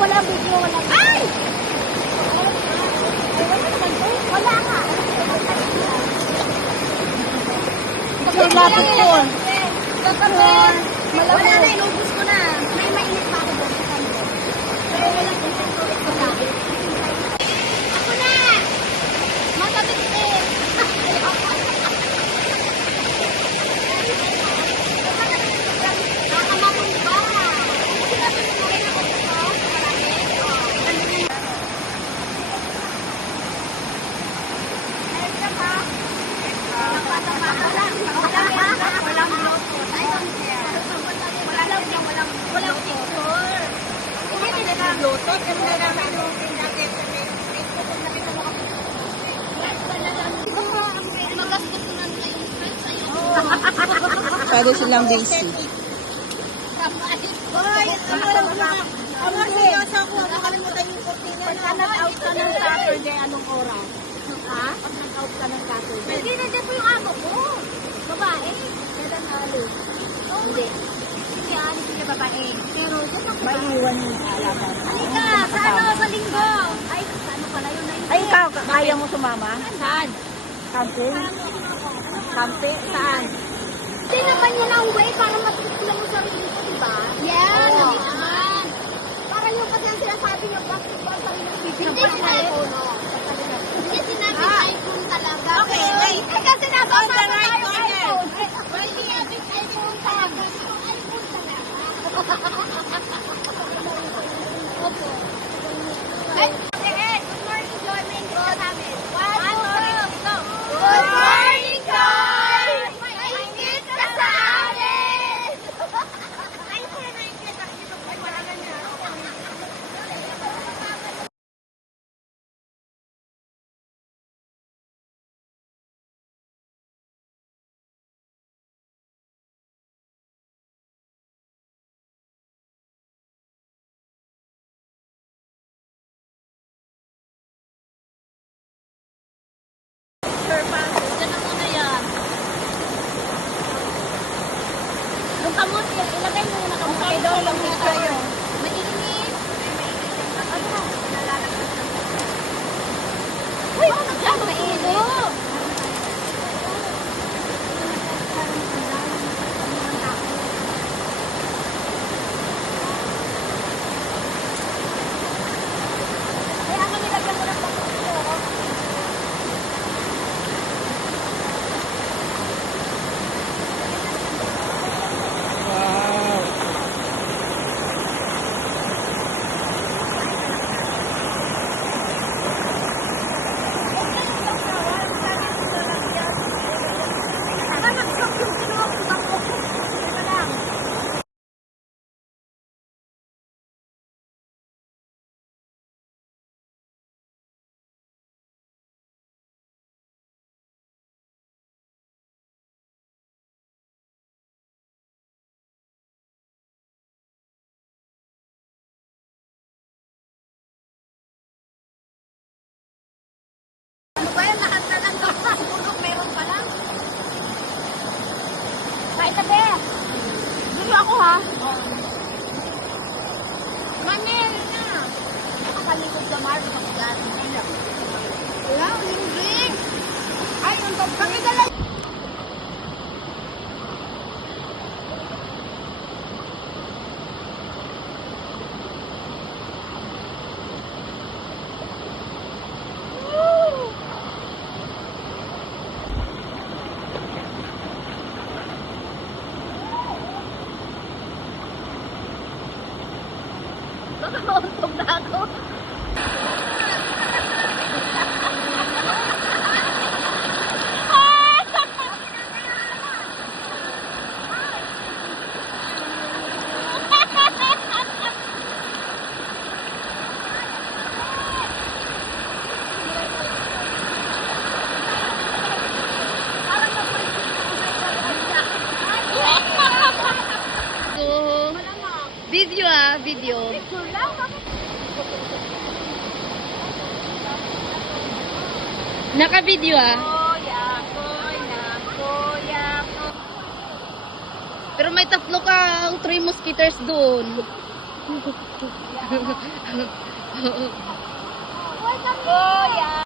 wala video, wala. Ay! Wala ka. Lapit po. Kapag wala na, inubos ko na. May mainit pa ako doon. Pero walang concentrate ko na. Ako na! Masabit eh! Nakakamapon ba? Sinabi mo rin ako dito? Walang picture. Hindi nila Bluetooth. Kasi na namin yung pinagkakit sa Facebook. Kung nakita mo ako. Magastos na kayo sa'yo. Pwede silang busy. Hoy, ang seryoso ako. Nakalimutan yung kurtina. Pag nag-out ka ng Saturday, anong oras? Ha? Pag nag-out ka ng Saturday. Hindi, nandiyan po yung amo ko. Babae. Kaya nalo. Hindi. Hindi, alis sila babae. Pero, dyan ako. May iwan yung alaman. Halika, sana sa linggo. Ay, ano pala yun na yun. Ay, ikaw, kaya mo sumama? Saan? Camping? Camping? Saan? Hindi naman yun ang way para matutulang mo sarili ko, diba? Yan, naman. Para yung kasi ang sinasabi niyo, basketball sa rin hindi sinabi hindi sinabi iPhone talaga. Okay, wait. Kasi nasa on the right corner. Well, sinabi iPhone talaga. iPhone talaga. Opo. Eh, good morning, Jordan. Go namin. One, two, go. Good morning, guys! Mainit ka sa amin! Ay, wala na yung kita. Ay, wala na niya. Diyan na muna yan. Yung kamot, ilagay mo muna kamot. Okay, doon lang muna tayo. Mainit. Ano mo? Uy, diyan, mainit. Kaya ano nilagyan mo ng kamot ko? Wow. Ano ba yan? Lahat na lang daw. Bulok, meron pa lang. Kahit tabi. Dito ako ha. Manil na. Nakakalikod sa Mars. Wala, uling-uling. Ay, yung top. Kami dala. Baka mauntog na ako. Video video. Naka-video Pero may tatlo kang 3 mosquitoes doon. Uy, kami.